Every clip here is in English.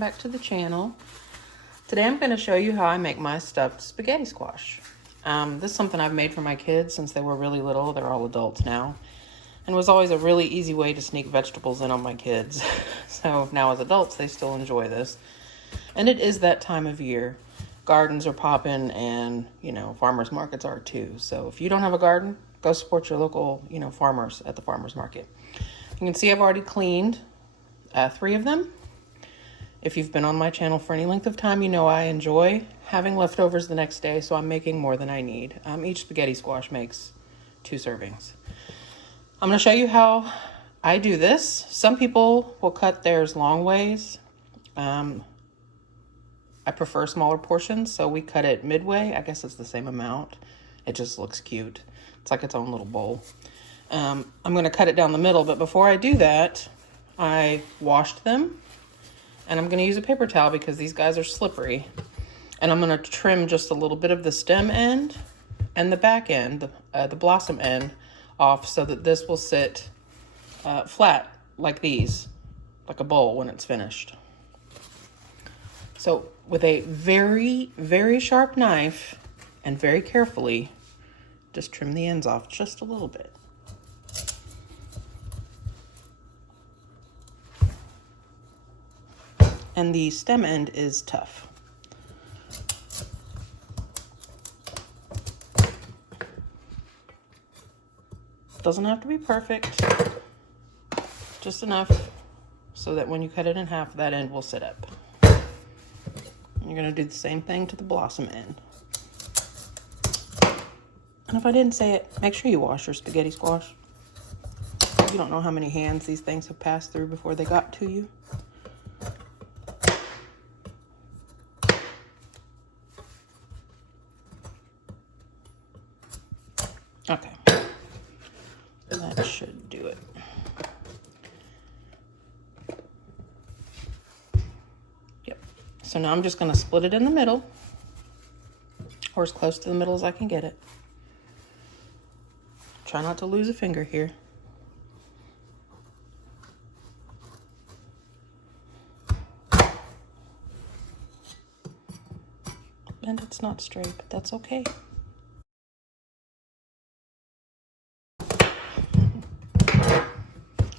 welcome back to the channel. Today I'm going to show you how I make my stuffed spaghetti squash. This is something I've made for my kids since they were really little. They're all adults now. And it was always a really easy way to sneak vegetables in on my kids. So now as adults, they still enjoy this. And it is that time of year. Gardens are popping and, farmers markets are too. So if you don't have a garden, go support your local, farmers at the farmers market. You can see I've already cleaned 3 of them. If you've been on my channel for any length of time, you know I enjoy having leftovers the next day, so I'm making more than I need. Each spaghetti squash makes 2 servings. I'm going to show you how I do this. Some people will cut theirs long ways. I prefer smaller portions, so we cut it midway. I guess it's the same amount. It just looks cute. It's like its own little bowl. I'm going to cut it down the middle, but before I do that, I washed them, and I'm going to use a paper towel because these guys are slippery. And I'm going to trim just a little bit of the stem end and the back end, the blossom end, off so that this will sit flat like these, like a bowl when it's finished. So with a very, very sharp knife and very carefully, just trim the ends off just a little bit. And the stem end is tough. Doesn't have to be perfect, just enough so that when you cut it in half, that end will sit up. You're gonna do the same thing to the blossom end. And if I didn't say it, make sure you wash your spaghetti squash. You don't know how many hands these things have passed through before they got to you. Okay, that should do it. Yep, so now I'm just gonna split it in the middle, or as close to the middle as I can get it. Try not to lose a finger here. And it's not straight, but that's okay.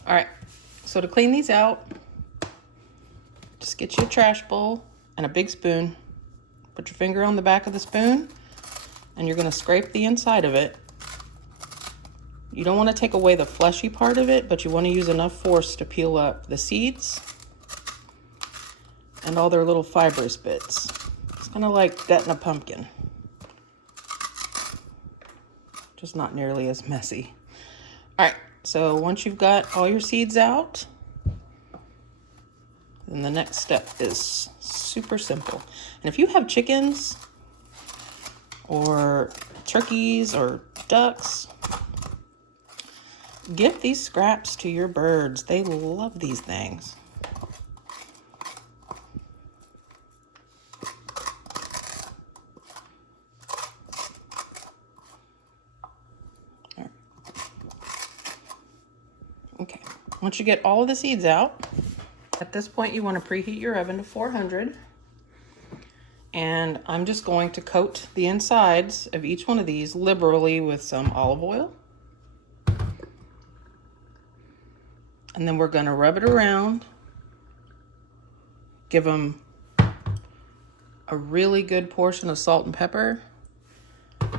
All right, so to clean these out, just get you a trash bowl and a big spoon. Put your finger on the back of the spoon, and you're gonna scrape the inside of it. You don't wanna take away the fleshy part of it, but you wanna use enough force to peel up the seeds and all their little fibrous bits. It's kind of like gutting a pumpkin, just not nearly as messy. All right. So once you've got all your seeds out, then the next step is super simple. And if you have chickens or turkeys or ducks, give these scraps to your birds. They love these things. Okay, once you get all of the seeds out, at this point you want to preheat your oven to 400. And I'm just going to coat the insides of each one of these liberally with some olive oil. And then we're going to rub it around, give them a really good portion of salt and pepper,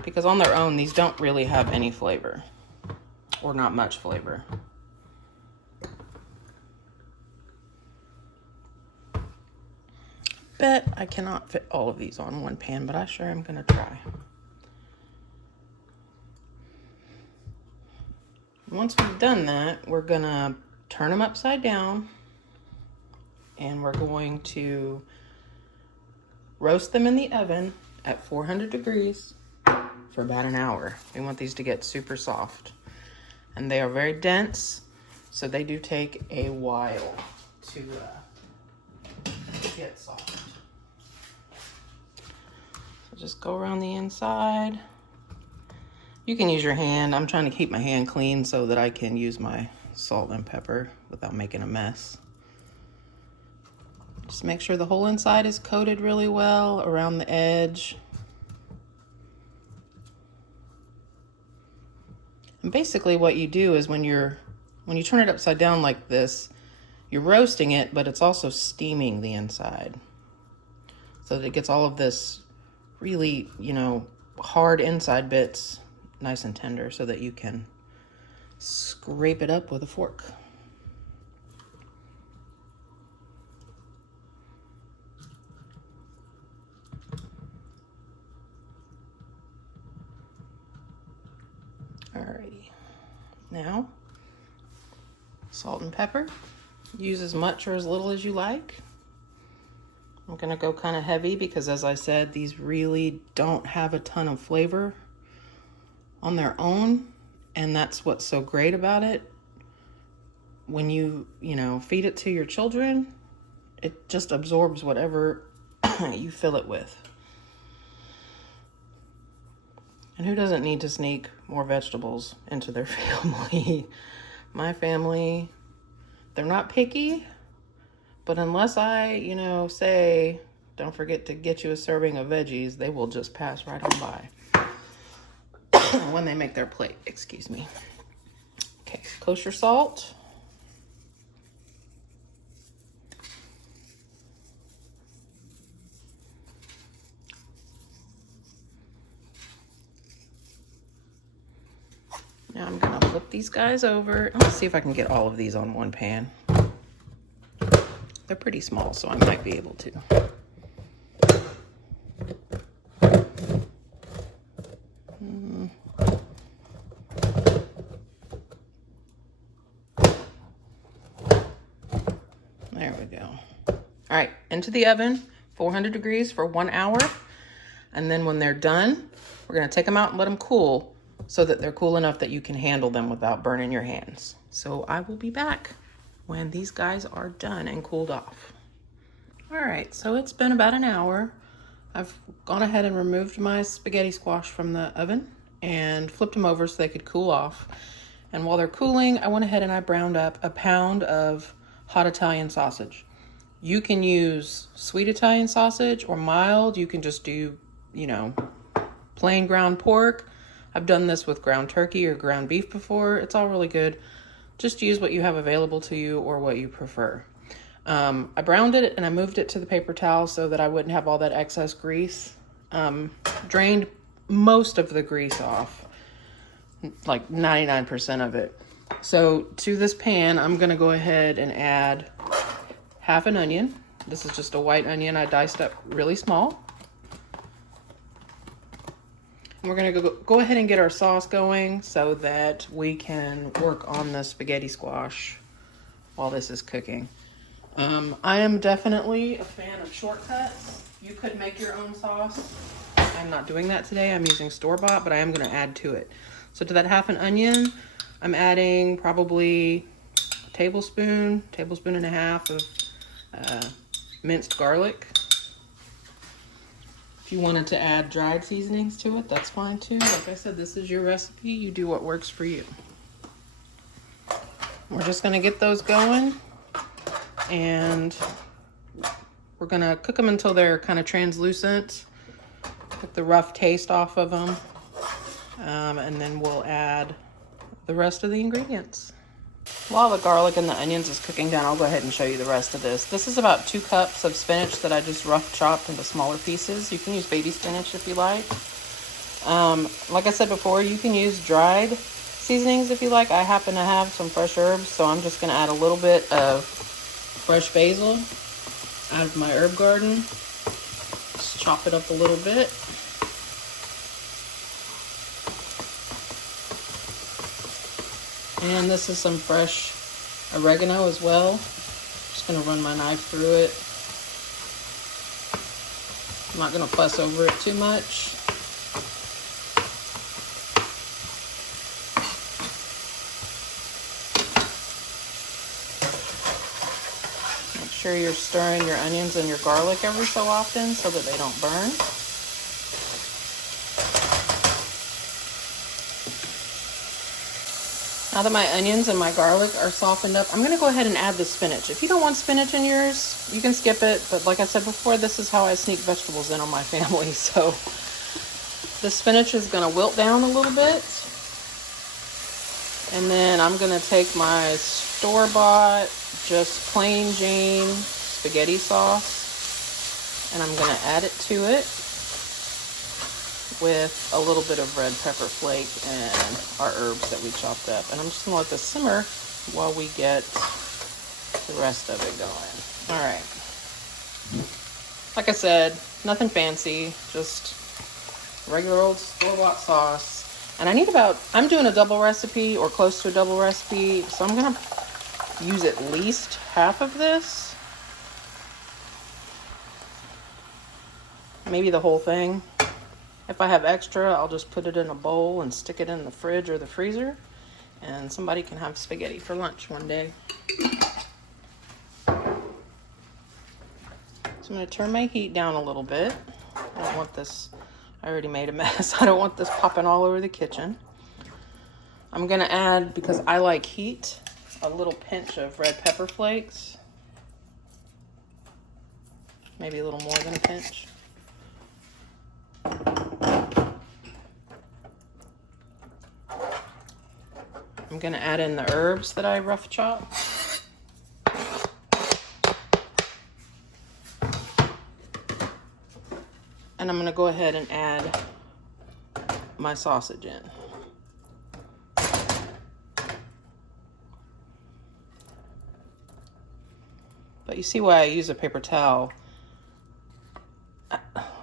because on their own, these don't really have any flavor, or not much flavor. Bet I cannot fit all of these on one pan, but I sure am gonna try. Once we've done that, we're gonna turn them upside down, and we're going to roast them in the oven at 400 degrees for about an hour. We want these to get super soft, and they are very dense, so they do take a while to get soft. Just go around the inside. You can use your hand. I'm trying to keep my hand clean so that I can use my salt and pepper without making a mess. Just make sure the whole inside is coated really well around the edge. And basically what you do is when you turn it upside down like this, you're roasting it, but it's also steaming the inside so that it gets all of this really, hard inside bits nice and tender so that you can scrape it up with a fork. Alrighty, now salt and pepper. Use as much or as little as you like. I'm gonna go kind of heavy because, as I said, these really don't have a ton of flavor on their own, and that's what's so great about it. When you feed it to your children, it just absorbs whatever you fill it with. And who doesn't need to sneak more vegetables into their family? My family, they're not picky, but unless I, say, don't forget to get you a serving of veggies, they will just pass right on by when they make their plate, excuse me. Okay, kosher salt. Now I'm gonna flip these guys over. Let's see if I can get all of these on one pan. They're pretty small, so I might be able to. There we go. All right, into the oven, 400 degrees for 1 hour. And then when they're done, we're gonna take them out and let them cool so that they're cool enough that you can handle them without burning your hands. So I will be back when these guys are done and cooled off. All right, so it's been about an hour. I've gone ahead and removed my spaghetti squash from the oven and flipped them over so they could cool off. And while they're cooling, I went ahead and I browned up a pound of hot Italian sausage. You can use sweet Italian sausage or mild. You can just do, plain ground pork. I've done this with ground turkey or ground beef before. It's all really good. Just use what you have available to you or what you prefer. I browned it and I moved it to the paper towel so that I wouldn't have all that excess grease. Drained most of the grease off, like 99% of it. So to this pan, I'm gonna go ahead and add half an onion. This is just a white onion I diced up really small. And we're gonna go ahead and get our sauce going so that we can work on the spaghetti squash while this is cooking. I am definitely a fan of shortcuts. You could make your own sauce. I'm not doing that today. I'm using store-bought, but I am gonna add to it. So to that half an onion, I'm adding probably a tablespoon and a half of minced garlic. If you wanted to add dried seasonings to it, that's fine too. Like I said, this is your recipe. You do what works for you. We're just gonna get those going and we're gonna cook them until they're kind of translucent. Get the rough taste off of them. And then we'll add the rest of the ingredients. While the garlic and the onions is cooking down, I'll go ahead and show you the rest of this. This is about 2 cups of spinach that I just rough chopped into smaller pieces. You can use baby spinach if you like. Like I said before, you can use dried seasonings if you like. I happen to have some fresh herbs, so I'm just gonna add a little bit of fresh basil out of my herb garden. Just chop it up a little bit. And this is some fresh oregano as well. Just gonna run my knife through it. I'm not gonna fuss over it too much. Make sure you're stirring your onions and your garlic every so often so that they don't burn. Now that my onions and my garlic are softened up, I'm going to go ahead and add the spinach. If you don't want spinach in yours, you can skip it. But like I said before, this is how I sneak vegetables in on my family. So the spinach is going to wilt down a little bit. And then I'm going to take my store-bought, just plain Jane spaghetti sauce, and I'm going to add it to it with a little bit of red pepper flake and our herbs that we chopped up. And I'm just going to let this simmer while we get the rest of it going. All right. Like I said, nothing fancy, just regular old store-bought sauce. And I need I'm doing a double recipe or close to a double recipe, so I'm going to use at least half of this. Maybe the whole thing. If I have extra, I'll just put it in a bowl and stick it in the fridge or the freezer, and somebody can have spaghetti for lunch one day. So I'm going to turn my heat down a little bit. I don't want this, I already made a mess. I don't want this popping all over the kitchen. I'm going to add, because I like heat, a little pinch of red pepper flakes. Maybe a little more than a pinch. I'm going to add in the herbs that I rough chopped. And I'm going to go ahead and add my sausage in. But you see why I use a paper towel.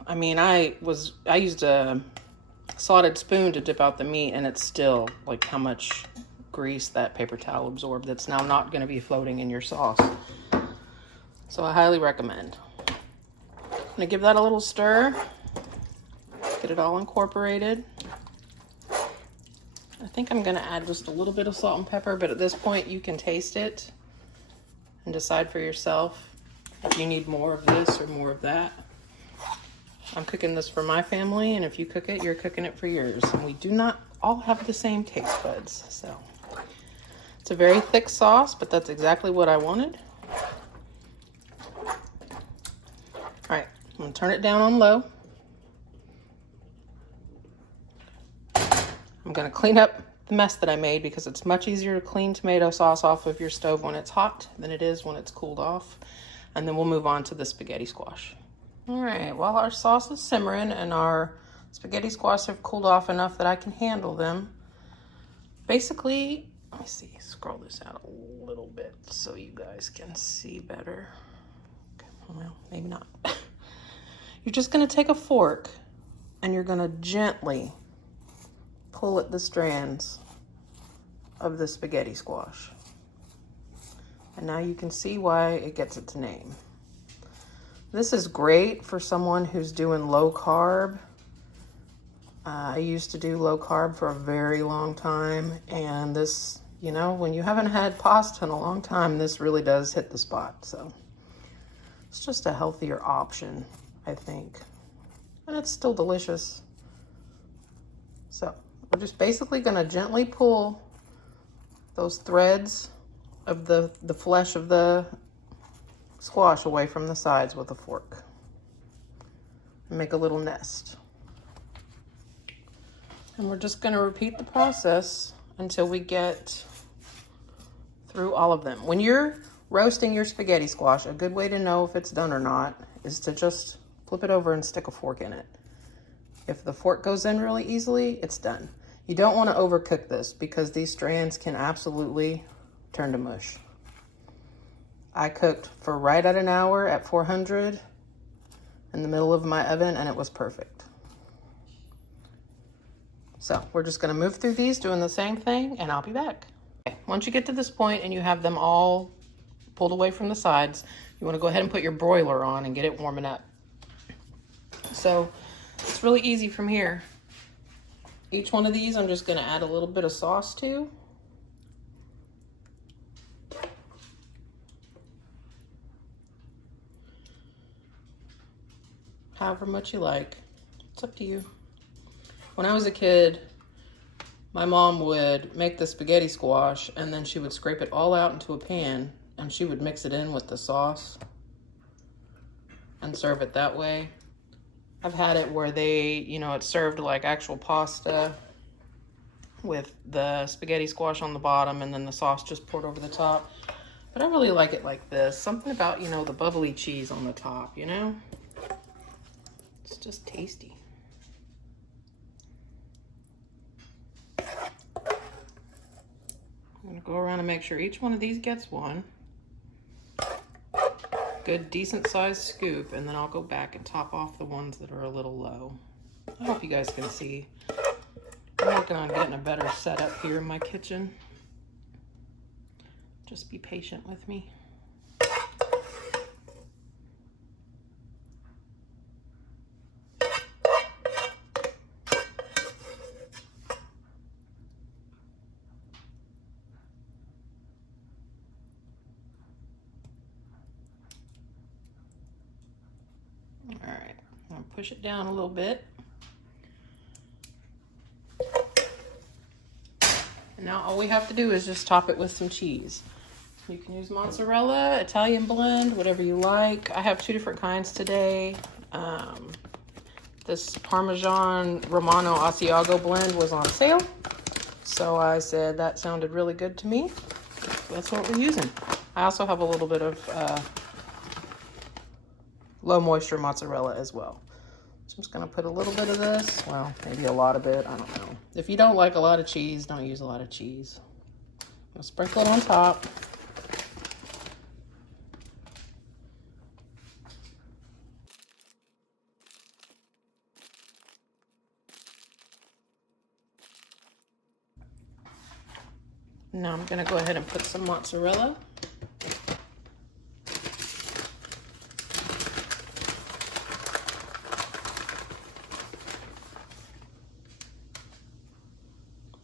I mean, I used a slotted spoon to dip out the meat, and it's still like how much grease that paper towel absorbed that's now not going to be floating in your sauce. So I highly recommend. I'm going to give that a little stir, get it all incorporated. I think I'm going to add just a little bit of salt and pepper, but at this point you can taste it and decide for yourself if you need more of this or more of that. I'm cooking this for my family, and if you cook it, you're cooking it for yours. And we do not all have the same taste buds, so. It's a very thick sauce, but that's exactly what I wanted. All right, I'm gonna turn it down on low. I'm gonna clean up the mess that I made, because it's much easier to clean tomato sauce off of your stove when it's hot than it is when it's cooled off. And then we'll move on to the spaghetti squash. All right, while our sauce is simmering and our spaghetti squash have cooled off enough that I can handle them, basically, let me see, scroll this out a little bit so you guys can see better. Okay, well, maybe not. You're just gonna take a fork and you're gonna gently pull at the strands of the spaghetti squash. And now you can see why it gets its name. This is great for someone who's doing low carb. I used to do low carb for a very long time, and this, you know, when you haven't had pasta in a long time, this really does hit the spot. So it's just a healthier option, I think. And it's still delicious. So we're just basically gonna gently pull those threads of the flesh of the squash away from the sides with a fork and make a little nest. And we're just going to repeat the process until we get through all of them. When you're roasting your spaghetti squash, a good way to know if it's done or not is to just flip it over and stick a fork in it. If the fork goes in really easily, it's done. You don't want to overcook this, because these strands can absolutely turn to mush. I cooked for right at an hour at 400 in the middle of my oven, and it was perfect. So we're just gonna move through these doing the same thing, and I'll be back. Okay. Once you get to this point and you have them all pulled away from the sides, you wanna go ahead and put your broiler on and get it warming up. So it's really easy from here. Each one of these I'm just gonna add a little bit of sauce to. However much you like. It's up to you. When I was a kid, My mom would make the spaghetti squash and then she would scrape it all out into a pan and she would mix it in with the sauce and serve it that way. I've had it where they, it's served like actual pasta with the spaghetti squash on the bottom and then the sauce just poured over the top. But I really like it like this. Something about, the bubbly cheese on the top, It's just tasty. I'm gonna go around and make sure each one of these gets one. Good, decent sized scoop, and then I'll go back and top off the ones that are a little low. I hope you guys can see. I'm working on getting a better setup here in my kitchen. Just be patient with me. All right, I'm gonna push it down a little bit. And now all we have to do is just top it with some cheese. You can use mozzarella, Italian blend, whatever you like. I have two different kinds today. This Parmesan Romano Asiago blend was on sale. So I said that sounded really good to me. So that's what we're using. I also have a little bit of low moisture mozzarella as well. So I'm just gonna put a little bit of this, well, maybe a lot of it, I don't know. If you don't like a lot of cheese, don't use a lot of cheese. I'll sprinkle it on top. Now I'm gonna go ahead and put some mozzarella.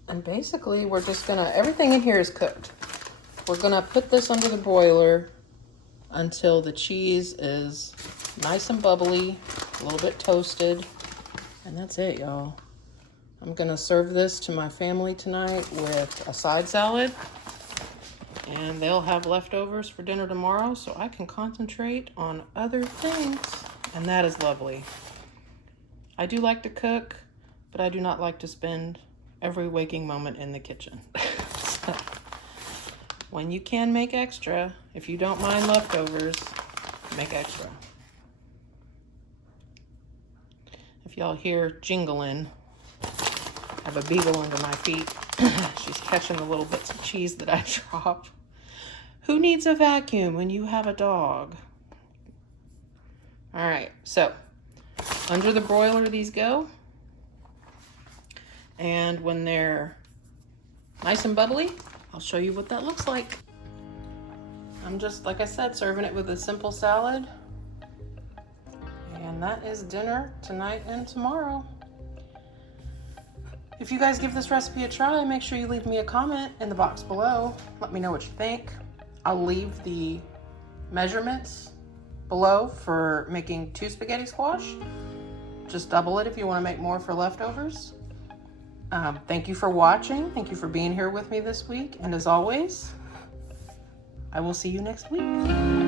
And basically we're just gonna, everything in here is cooked. We're gonna put this under the broiler until the cheese is nice and bubbly, a little bit toasted, and that's it, y'all. I'm gonna serve this to my family tonight with a side salad, and they'll have leftovers for dinner tomorrow, so I can concentrate on other things, and that is lovely. I do like to cook, but I do not like to spend every waking moment in the kitchen. So, when you can make extra, if you don't mind leftovers, make extra. If y'all hear jingling, I have a beagle under my feet. She's catching the little bits of cheese that I drop. Who needs a vacuum when you have a dog? All right, so under the broiler these go. And when they're nice and bubbly, I'll show you what that looks like. I'm just, like I said, serving it with a simple salad. And that is dinner tonight and tomorrow. If you guys give this recipe a try, make sure you leave me a comment in the box below. Let me know what you think. I'll leave the measurements below for making 2 spaghetti squash. Just double it if you want to make more for leftovers. Thank you for watching. Thank you for being here with me this week. And as always, I will see you next week.